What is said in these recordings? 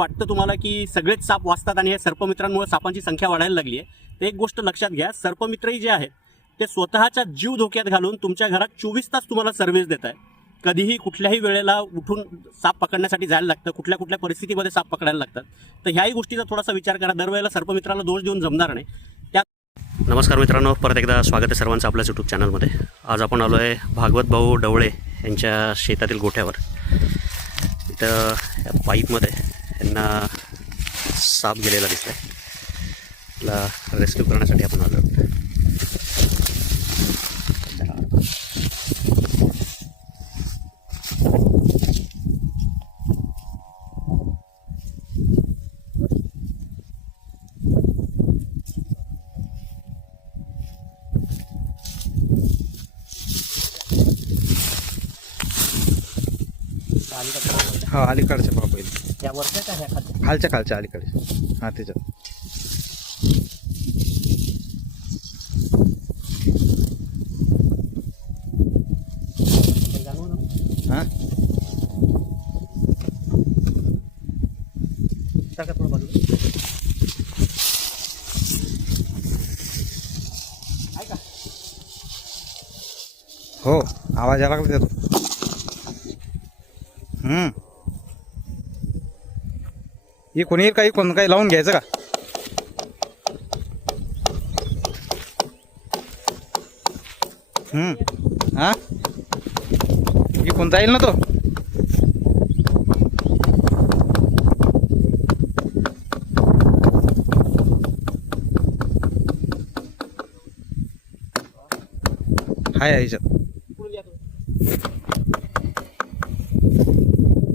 वाटतं तुम्हाला की सगळेच साप वाचतात आणि हे सर्पमित्रांमुळे सापांची संख्या वाढायला लागली आहे, तर एक गोष्ट लक्षात घ्या, सर्पमित्रही जे आहेत ते स्वतःचा जीव धोक्यात घालून तुमच्या घरात 24 तास तुम्हाला सर्व्हिस देत आहे. कधीही कुठल्याही वेळेला उठून साप पकडण्यासाठी जायला लागतं, कुठल्या कुठल्या परिस्थितीमध्ये साप पकडायला लागतात. तर ह्याही गोष्टीचा थोडासा विचार करा. दरवेळेला सर्पमित्राला दोष देऊन जमणार नाही. नमस्कार मित्रांनो, परत एकदा स्वागत आहे सर्वांचं आपल्या यूट्यूब चॅनलमध्ये. आज आपण आलो आहे भागवत भाऊ डवळे यांच्या शेतातील गोठ्यावर. इथं या पाईपमध्ये यांना साप गेलेला दिसला आहे. त्याला रेस्क्यू करण्यासाठी आपण आलो आहोत. हा, अलीकडच्या पहा पहिले. त्या वरच्या का ह्या खालच्या? खालच्या अलीकडे. हा, त्याच्यात हा टाका थोडं बाजूला. आहे का? हो, आवाज यायला लागला त्यातून. हे कोणी येईल काही कोण काही लावून घ्यायचं का? हा, हे कोणता येईल ना तो. हाय ह्याच्यात.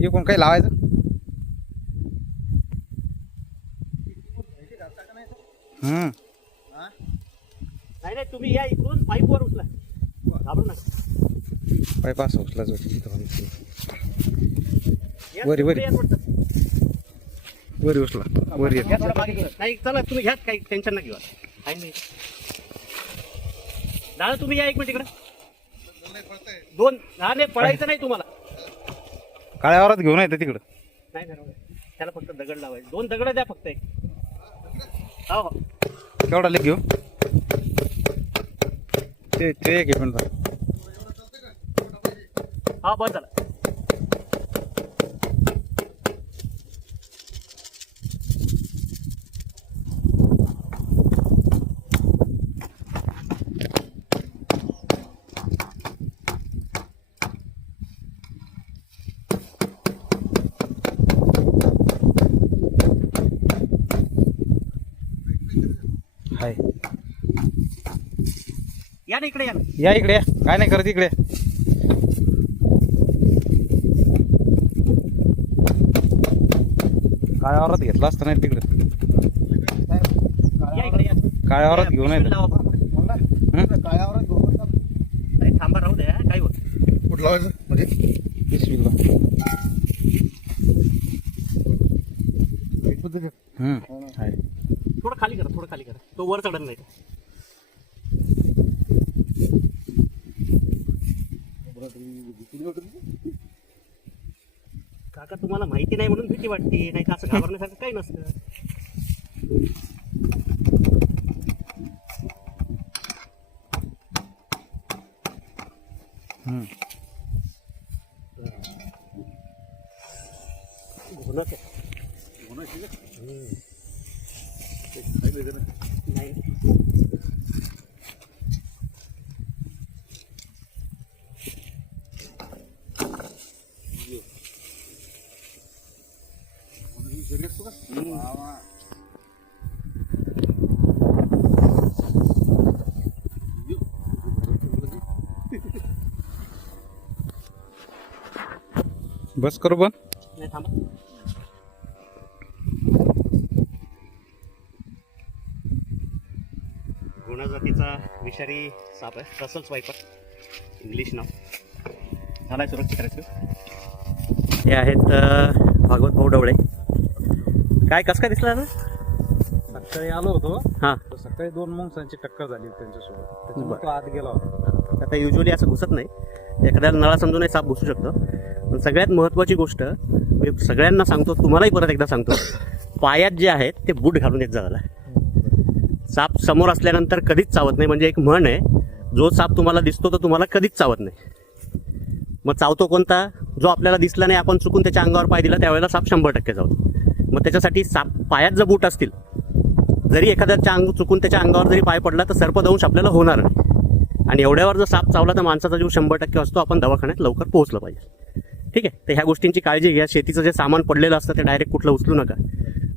हे कोण काही लावायचं. नाही तुम्ही या इकडून पाईपवर उचला. घाबरू नका. पाईप असं उचला जो या, वरी या थोडं. वरी उचला वरी या थोडं मागे घ्या. नाही चला तुम्ही घ्या, काही टेन्शन नका घेऊ. काही नाही दादा, तुम्ही या एक मिनिट इकडे. दोन हा नाही पडायचं नाही तुम्हाला. काळ्यावरात घेऊन येतं तिकडं. नाही त्याला फक्त दगड लावायचे. 2 दगड द्या फक्त. एक हो हो. केवढा लेख घेऊ. ते एक पण हा बस झाला. हाय. या ना इकडे या ना. या इकडे. काय नाही करत इकडे. काळ्यावरात घेतला असता नाही तिकडे. या इकडे या. काळ्यावरात घेऊन येतं. काळ्यावरात घेऊन थांबा, राहू द्या. काय होत कुठं लावायचं म्हणजे पिशवीला. हाय. थोडं खाली करा, थोडं खाली करा. तो वर चढत नाही. काका तुम्हाला माहिती नाही म्हणून भीती वाटते, नाही का असं घाबरण्यासारखं काही नसतं. घोणच आहे. नाही बस करू पण. नाही थांबा. घोणा जातीचा विषारी साप आहे. रसल स्वायपर इंग्लिश नाव. झालाय सुरक्षित रेस्क्यू. हे आहेत भागवत भाऊ डवळे. काय कसं काय दिसलं ना? सकाळी आलो होतो. हां, सकाळी 2 मुंगसांची टक्कर झाली त्यांच्यासोबत. त्याच्यामुळे तो आत गेला होता. आता युजली असं घुसत नाही. एखाद्याला नळा समजूनही साप घुसू शकतो. पण सगळ्यात महत्त्वाची गोष्ट, मी सगळ्यांना सांगतो, तुम्हालाही परत एकदा सांगतो, पायात जे आहेत ते बूट घालून येत जायला. साप समोर असल्यानंतर कधीच चावत नाही. म्हणजे एक म्हण आहे, जो साप तुम्हाला दिसतो तो तुम्हाला कधीच चावत नाही. मग चावतो कोणता? जो आपल्याला दिसला नाही, आपण चुकून त्याच्या अंगावर पाय दिला, त्यावेळेला साप 100% चावतो. मग त्याच्यासाठी साप पायात जर बूट असतील, जरी एखाद्याच्या चुकून त्याच्या अंगावर जरी पाय पडला तर सर्पदंश आपल्याला होणार नाही. आणि एवढ्यावर जर साप चावला तर माणसाचा जीव 100% असतो. आपण दवाखान्यात लवकर पोहोचलं पाहिजे. ठीक आहे. तर ह्या गोष्टींची काळजी घ्या. शेतीचं जे सामान पडलेलं असतं ते डायरेक्ट कुठलं उचलू नका.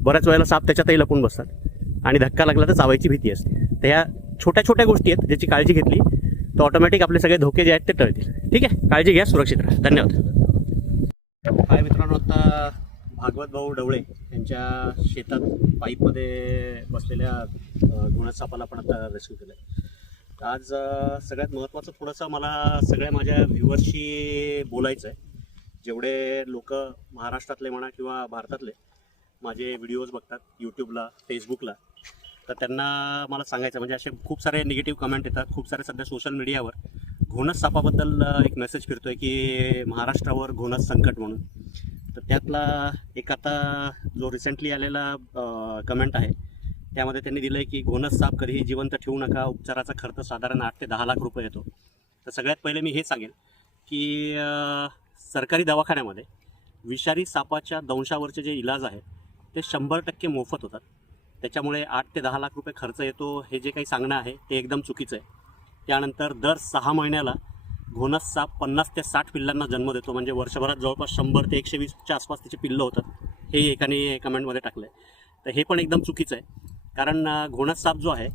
बऱ्याच वेळेला साप त्याच्यातही लपून बसतात आणि धक्का लागला तर चावायची भीती असते. तर ह्या छोट्या छोट्या गोष्टी आहेत, ज्याची काळजी घेतली तर ऑटोमॅटिक आपले सगळे धोके जे आहेत ते टळतील. ठीक आहे. काळजी घ्या, सुरक्षित राहा. धन्यवाद. हाय मित्रांनो, आता भागवत भाऊ ढवळे यांच्या शेतात पाईपमध्ये बसलेल्या घोणस सापाला आपण आता रेस्क्यू केलं आहे. आज सगळ्यात महत्त्वाचं थोडंसं मला सगळ्या माझ्या व्ह्युअर्सशी बोलायचं आहे. जेवढे लोक महाराष्ट्रातले म्हणा किंवा भारतातले माझे व्हिडिओज बघतात यूट्यूबला, फेसबुकला, तर त्यांना मला सांगायचं, म्हणजे असे खूप सारे निगेटिव्ह कमेंट येतात. खूप सारे सध्या सोशल मीडियावर घोणस सापाबद्दल एक मेसेज फिरतो आहे की महाराष्ट्रावर घोणस संकट म्हणून. तर त्यातला एक आता जो रिसेंटली आलेला कमेंट आहे त्यामध्ये त्यांनी दिलं आहे की घोणस साप कधीही जिवंत ठेवू नका, उपचाराचा खर्च साधारण 8 ते 10 लाख रुपये येतो. तर सगळ्यात पहिले मी हे सांगेन की सरकारी दवाखान्यामध्ये विषारी सापाच्या दंशावरचे जे इलाज आहेत ते 100% मोफत होतात. त्याच्यामुळे 8 ते 10 लाख रुपये खर्च येतो हे जे काही सांगणं आहे ते एकदम चुकीचं आहे. त्यानंतर दर 6 महिन्याला घोणस साप 50 ते 60 पिल्लांना जन्म देतो. म्हणजे वर्षभरात जवळपास 100 ते 120च्या आसपास त्याची पिल्लं होतात. हे एकाने कमेंटमध्ये टाकलं आहे. तर हे पण एकदम चुकीचं आहे. कारण घोणस साप जो आहे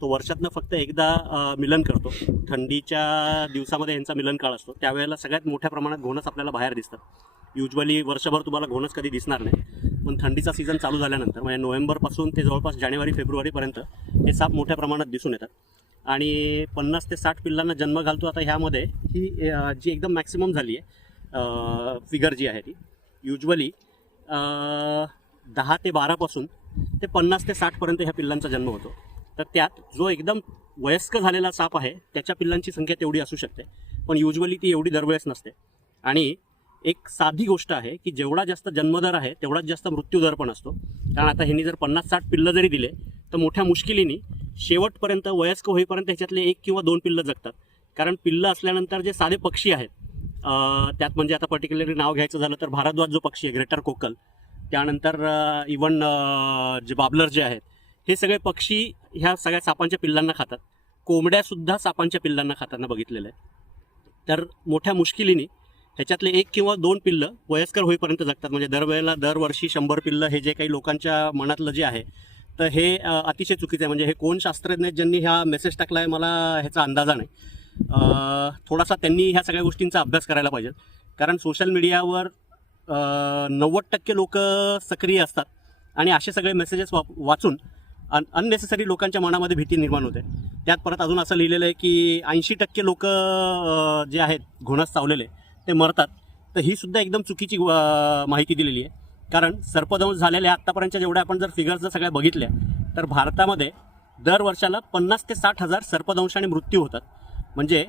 तो वर्षातनं फक्त एकदा मिलन करतो. थंडीच्या दिवसामध्ये यांचा मिलन काळ असतो, त्यावेळेला सगळ्यात मोठ्या प्रमाणात घोणस आपल्याला बाहेर दिसतात. युजली वर्षभर तुम्हाला घोणस कधी दिसणार नाही, पण थंडीचा सीझन चालू झाल्यानंतर म्हणजे नोव्हेंबरपासून ते जवळपास जानेवारी फेब्रुवारीपर्यंत हे साप मोठ्या प्रमाणात दिसून येतात. आणि 50 ते 60 पिल्लांना जन्म घालतो. आता ह्यामध्ये ही जी एकदम मॅक्सिमम झाली आहे फिगर जी आहे ती युजली 10 ते 12पासून ते 50 ते 60पर्यंत ह्या पिल्लांचा जन्म होतो. तर त्यात जो एकदम वयस्क झालेला साप आहे त्याच्या पिल्लांची संख्या तेवढी असू शकते, पण युजली ती एवढी दरवेळेस नसते. आणि एक साधी गोष्ट आहे की जेवढा जास्त जन्मदर आहे तेवढाच जास्त मृत्यूदर पण असतो. कारण आता ह्यांनी जर 50-60 पिल्लं जरी दिले तर मोठ्या मुश्किलीने शेवटपर्यंत वयस्क होईपर्यंत ह्याच्यातले 1 किंवा 2 पिल्लं जगतात. कारण पिल्लं असल्यानंतर जे साधे पक्षी आहेत त्यात म्हणजे आता पर्टिक्युलरली नाव घ्यायचं झालं तर भारद्वाज जो पक्षी आहे, ग्रेटर कोकल, त्यानंतर इवन जे बाबलर जे आहेत, हे सगळे पक्षी ह्या सगळ्या सापांच्या पिल्लांना खातात. कोंबड्यासुद्धा सापांच्या पिल्लांना खाताना बघितलेलं आहे. तर मोठ्या मुश्किलीने ह्याच्यातले 1 किंवा 2 पिल्लं वयस्कर होईपर्यंत जगतात. म्हणजे दरवर्षी 100 पिल्लं हे जे काही लोकांच्या मनातलं जे आहे तर हे अतिशय चुकीचं आहे. म्हणजे हे कोण शास्त्रज्ञ ज्यांनी हा मेसेज टाकला आहे मला ह्याचा अंदाजा नाही. थोडासा त्यांनी ह्या सगळ्या गोष्टींचा अभ्यास करायला पाहिजे. कारण सोशल मीडियावर 90% लोक सक्रिय असतात आणि असे सगळे मेसेजेस वाचून अननेसेसरी लोकांच्या मनामध्ये भीती निर्माण होते. त्यात परत अजून असं लिहिलेलं आहे की 80% लोक जे आहेत घोणस चावलेले ते मरतात. तर ही सुद्धा एकदम चुकीची माहिती दिलेली आहे. कारण सर्पदंश झालेल्या आत्तापर्यंतच्या जेवढ्या आपण जर फिगर्स जर सगळ्या बघितल्या तर भारतामध्ये दर वर्षाला 50 ते 60 हजार सर्पदंशाने मृत्यू होतात. म्हणजे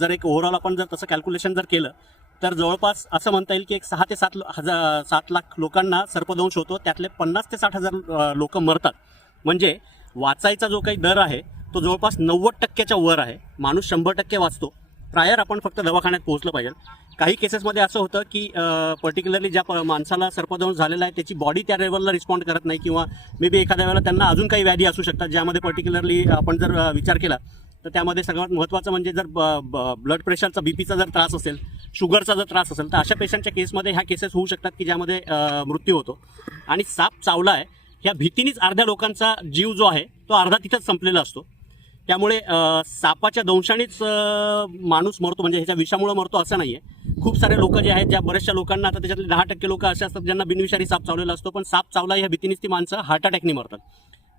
जर एक ओव्हरऑल आपण जर तसं कॅल्क्युलेशन जर केलं तर जवळपास असं म्हणता येईल की एक 6 ते 7 लाख लोकांना सर्पदंश होतो. त्यातले 50 ते 60 हजार लोक मरतात. म्हणजे वाचायचा जो काही दर आहे तो जवळपास 90%च्या वर आहे. माणूस 100% वाचतो. प्रायर आपण फक्त दवाखान्यात पोहोचलं पाहिजे. काही केसेसमध्ये असं होतं की पर्टिक्युलरली ज्या माणसाला सर्पदंश झालेला आहे त्याची बॉडी त्या लेवलला रिस्पॉन्ड करत नाही, किंवा मे बी एखाद्या वेळेला त्यांना अजून काही व्याधी असू शकतात ज्यामध्ये पर्टिक्युलरली आपण जर विचार केला तर त्यामध्ये सगळ्यात महत्त्वाचं म्हणजे जर ब्लड प्रेशरचा, बीपीचा जर त्रास असेल, शुगरचा जर त्रास असेल तर अशा पेशंटच्या केसमध्ये ह्या केसेस होऊ शकतात की ज्यामध्ये मृत्यू होतो. आणि साप चावला आहे ह्या भीतीनेच अर्ध्या लोकांचा जीव जो आहे तो अर्धा तिथंच संपलेला असतो. त्यामुळे सापाच्या दंशानेच माणूस मरतो, म्हणजे ह्याच्या विषामुळं मरतो असं नाही आहे. खूप सारे लोक जे आहेत, ज्या बऱ्याचशा लोकांना, आता त्याच्यातले 10% लोक असे असतात ज्यांना बिनविषारी साप चावलेला असतो, पण साप चावला ह्या भीतीनेच ती माणसं हार्ट अटॅकने मरतात.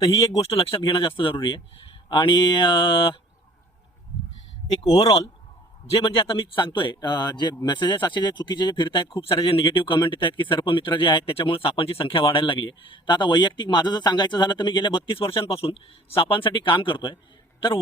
तर ही एक गोष्ट लक्षात घेणं जास्त जरुरी आहे. आणि एक ओव्हरऑल जे म्हणजे आता मी सांगतोय जे मेसेजेस असे जे चुकीचे जे फिरत आहेत, खूप सारे जे निगेटिव्ह कमेंट येत आहेत की सर्पमित्र जे आहेत त्याच्यामुळे सापांची संख्या वाढायला लागली आहे. तर आता वैयक्तिक माझं जर सांगायचं झालं तर मी गेल्या 32 वर्षांपासून सापांसाठी काम करतोय. तर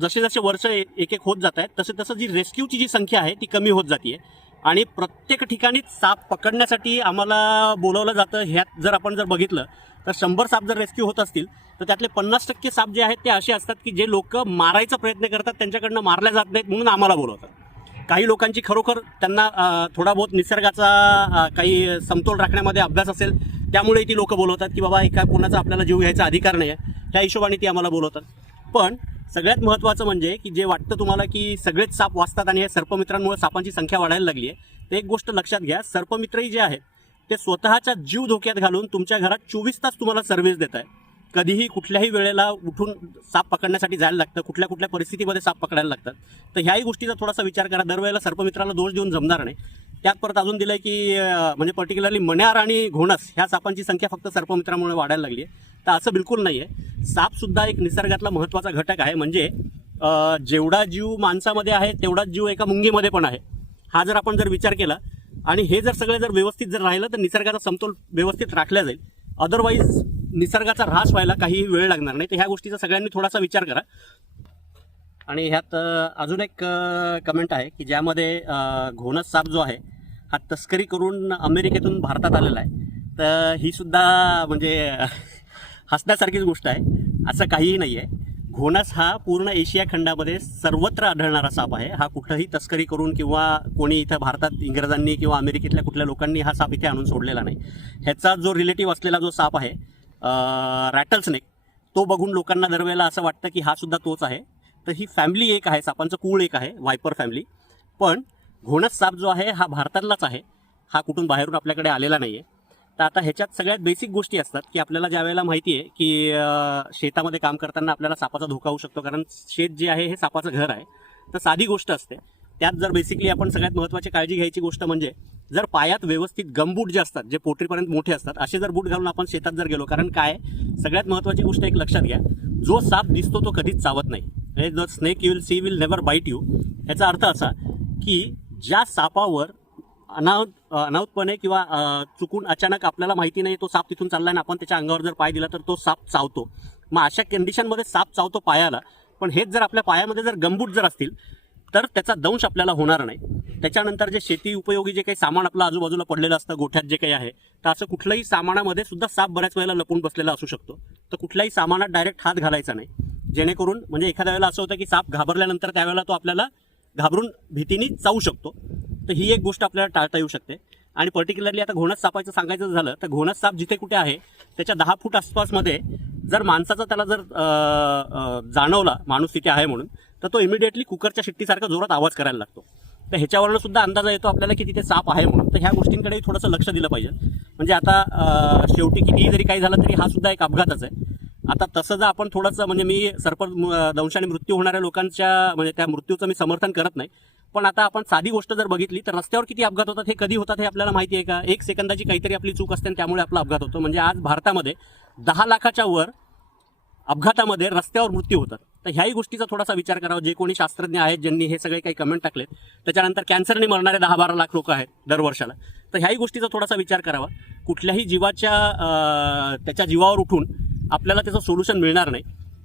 जसे जसे वर्ष एक एक होत जात आहेत तसे तसं जी रेस्क्यूची जी संख्या आहे ती कमी होत जाते. आणि प्रत्येक ठिकाणी साप पकडण्यासाठी आम्हाला बोलवलं जातं. ह्यात जर आपण जर बघितलं तर 100 साप जर रेस्क्यू होत असतील तर त्यातले 50% साप जे आहेत ते असे असतात की जे लोक मारायचा प्रयत्न करतात, त्यांच्याकडनं मारल्या जात नाहीत म्हणून आम्हाला बोलवतात. काही लोकांची खरोखर त्यांना थोडा बहुत निसर्गाचा काही समतोल राखण्यामध्ये अभ्यास असेल, त्यामुळे ती लोक बोलवतात की बाबा एका कोणाचा आपल्याला जीव घ्यायचा अधिकार नाही आहे, त्या हिशोबाने ती आम्हाला बोलवतात. पण सगळ्यात महत्त्वाचं म्हणजे की जे वाटतं तुम्हाला की सगळेच साप वाचतात आणि हे सर्पमित्रांमुळे सापांची संख्या वाढायला लागली आहे, ते एक गोष्ट लक्षात घ्या. सर्पमित्रही जे आहेत ते स्वतःचा जीव धोक्यात घालून तुमच्या घरात 24 तास तुम्हाला सर्व्हिस देत आहे. कधीही कुठल्याही वेळेला उठून साप पकडण्यासाठी जायला लागतं, कुठल्या कुठल्या परिस्थितीमध्ये साप पकडायला लागतात. तर ह्याही गोष्टीचा थोडासा विचार करा. दरवेळेला सर्पमित्राला दोष देऊन जमणार नाही. त्यात परत अजून दिलंय की म्हणजे पर्टिक्युलरली मण्यार आणि घोणस ह्या सापांची संख्या फक्त सर्पमित्रामुळे वाढायला लागली आहे. तर असं बिलकुल नाही आहे. सापसुद्धा एक निसर्गातला महत्त्वाचा घटक आहे. म्हणजे जेवढा जीव माणसामध्ये आहे तेवढाच जीव एका मुंगीमध्ये पण आहे. हा जर आपण विचार केला आणि हे जर सगळे जर व्यवस्थित जर राहिलं तर निसर्गाचा समतोल व्यवस्थित राखला जाईल. अदरवाईज निसर्गाचा ऱ्हास व्हायला काहीही वेळ लागणार नाही. तर ह्या गोष्टीचा सगळ्यांनी थोडासा विचार करा. आणि ह्यात अजून एक कमेंट आहे की ज्यामध्ये घोणस साप जो आहे हा तस्करी करून अमेरिकेतून भारतात आलेला आहे. तर ही सुद्धा म्हणजे हसण्यासारखीच गोष्ट आहे. असं काहीही नाही आहे. घोणस हा पूर्ण एशिया खंडामध्ये सर्वत्र आढळणारा साप आहे. हा कुठंही तस्करी करून किंवा कोणी इथं भारतात इंग्रजांनी किंवा अमेरिकेतल्या कुठल्या लोकांनी हा साप इथे आणून सोडलेला नाही. ह्याचा जो रिलेटिव्ह असलेला जो साप आहे रॅटल स्नेक, तो बघून लोकांना दरवेळेला असं वाटतं की हा सुद्धा तोच आहे. तर ही फॅमिली एक आहे, सापांचं कुळ एक आहे, वायपर फॅमिली. पण घोणस साप जो आहे हा भारतातलाच आहे. हा कुठून बाहेरून आपल्याकडे आलेला नाही आहे. तर आता ह्याच्यात सगळ्यात बेसिक गोष्टी असतात की आपल्याला ज्या वेळेला माहिती आहे की शेतामध्ये काम करताना आपल्याला सापाचा धोका होऊ शकतो, कारण शेत जे आहे हे सापाचं घर आहे. तर साधी गोष्ट असते. त्यात जर बेसिकली आपण सगळ्यात महत्त्वाची काळजी घ्यायची गोष्ट म्हणजे जर पायात व्यवस्थित गमबूट जे असतात, जे पोटरीपर्यंत मोठे असतात, असे जर बूट घालून आपण शेतात जर गेलो, कारण काय सगळ्यात महत्त्वाची गोष्ट एक लक्षात घ्या, जो साप दिसतो तो कधीच चावत नाही. The snake you will see will never bite you. याचा अर्थ असा की ज्या सापावर अनाहूतपणे किंवा चुकून अचानक आपल्याला माहिती नाही तो साप तिथून चालला आणि आपण त्याच्या अंगावर जर पाय दिला तर तो साप चावतो. मग अशा कंडिशनमध्ये साप चावतो पायाला. पण हेच जर आपल्या पायामध्ये जर गमबूट जर असतील तर त्याचा दंश आपल्याला होणार नाही. त्याच्यानंतर जे शेती उपयोगी जे काही सामान आपलं आजूबाजूला पडलेलं असतं, गोठ्यात जे काही आहे, तर असं कुठल्याही सामानामध्ये सुद्धा साप बऱ्याच वेळेला लपून बसलेला असू शकतो. तर कुठल्याही सामानात डायरेक्ट हात घालायचा नाही, जेणेकरून म्हणजे एखाद्या वेळेला असं होतं की साप घाबरल्यानंतर त्यावेळेला तो आपल्याला घाबरून भीतीने चावू शकतो. तर ही एक गोष्ट आपल्याला टाळता येऊ शकते. आणि पर्टिक्युलरली आता घोणस सापाचं सांगायचं झालं तर घोणस साप जिथे कुठे आहे त्याच्या 10 फूट आसपासमध्ये जर माणसाचा त्याला जर जाणवला माणूस तिथे आहे म्हणून, तर तो इमिडिएटली कुकरच्या शिट्टीसारखा जोरात आवाज करायला लागतो. तर ह्याच्यावरनं सुद्धा अंदाजा येतो आपल्याला की तिथे साप आहे म्हणून. तर ह्या गोष्टींकडेही थोडंसं लक्ष दिलं पाहिजे. म्हणजे आता शेवटी कितीही जरी काही झालं तरी हा सुद्धा एक अपघातच आहे. आता तसं जर आपण थोडंसं म्हणजे मी दंशाने मृत्यू होणाऱ्या लोकांच्या म्हणजे त्या मृत्यूचं मी समर्थन करत नाही, पण आता आपण साधी गोष्ट जर बघितली तर रस्त्यावर किती अपघात होतात, हे कधी होतात हे आपल्याला माहिती आहे का? 1 सेकंदाची काहीतरी आपली चूक असते आणि त्यामुळे आपला अपघात होतो. म्हणजे आज भारतामध्ये 10 लाखाच्या वर अपघातामध्ये रस्त्यावर मृत्यू होतात. तर ह्याही गोष्टीचा थोडासा विचार करावा. जे कोणी शास्त्रज्ञ आहेत ज्यांनी हे सगळे काही कमेंट टाकलेत, त्याच्यानंतर कॅन्सरने मरणारे 10-12 लाख लोक आहेत दर वर्षाला. तर ह्याही गोष्टीचा थोडासा विचार करावा. कुठल्याही जीवाच्या त्याच्या जीवावर उठून आपल्याला त्याचं सोल्युशन मिळणार नाही,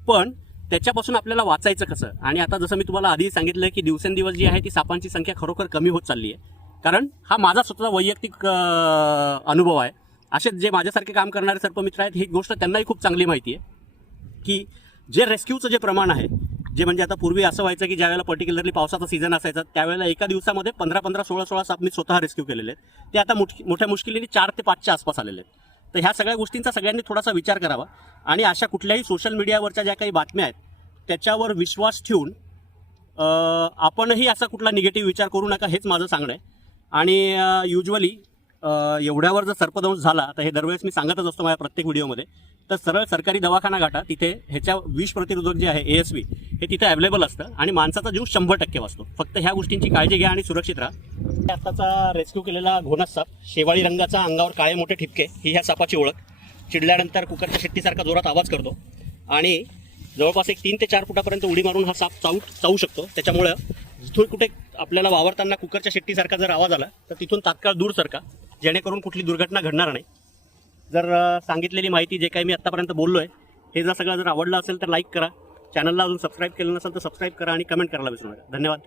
पण त्याच्यापासून आपल्याला वाचायचं कसं. आणि आता जसं मी तुम्हाला आधी सांगितलं की दिवसेंदिवस जी आहे ती सापांची संख्या खरोखर कमी होत चालली आहे. कारण हा माझा स्वतःचा वैयक्तिक अनुभव आहे. असेच जे माझ्यासारखे काम करणारे सर्पमित्र आहेत, ही गोष्ट त्यांनाही खूप चांगली माहिती आहे की जे रेस्क्यूचं जे प्रमाण आहे, जे म्हणजे आता पूर्वी असं व्हायचं की ज्यावेळेला पर्टिक्युलरली पावसाचा सीझन असायचा त्यावेळेला एका दिवसामध्ये 15-15, 16-16 साप मी स्वतः रेस्क्यू केलेले आहेत. ते आता मोठ्या मुश्किलीने 4 ते 5च्या आसपास आलेले आहेत. तर ह्या सगळ्या गोष्टींचा सगळ्यांनी थोडासा विचार करावा. आणि अशा कुठल्याही सोशल मीडियावरच्या ज्या काही बातम्या आहेत त्याच्यावर विश्वास ठेवून आपणही असा कुठला निगेटिव्ह विचार करू नका, हेच माझं सांगणं आहे. आणि युजली एवढ्यावर जर सर्पदंश झाला तर हे दरवेळेस मी सांगतच असतो माझ्या प्रत्येक व्हिडिओमध्ये, तर सरळ सरकारी दवाखाना गाठा. तिथे ह्याच्या विष प्रतिरोधक जे आहे ASV हे तिथे अवेलेबल असतं आणि माणसाचा जीव 100% वाचतो. फक्त ह्या गोष्टींची काळजी घ्या आणि सुरक्षित राहा. आताचा रेस्क्यू केलेला घोणस साप, शेवाळी रंगाचा, अंगावर काळे मोठे ठिपके, ही ह्या सापाची ओळख. चिडल्यानंतर कुकरच्या शिट्टीसारखा जोरात आवाज करतो आणि जवळपास 3 ते 4 फुटापर्यंत उडी मारून हा साप चावू शकतो. त्याच्यामुळं जिथून कुठे आपल्याला वावरताना कुकरच्या शिट्टीसारखा जर आवाज आला तर तिथून तात्काळ दूर सरका, जेणेकरून कुठली दुर्घटना घडणार नाही. जर सांगितलेली माहिती जे काही मी आत्तापर्यंत बोललो आहे हे जर सगळं जर आवडलं असेल तर लाईक करा. चॅनलला अजून सबस्क्राईब केलं नसेल तर सबस्क्राईब करा आणि कमेंट करायला विसरू नका. धन्यवाद.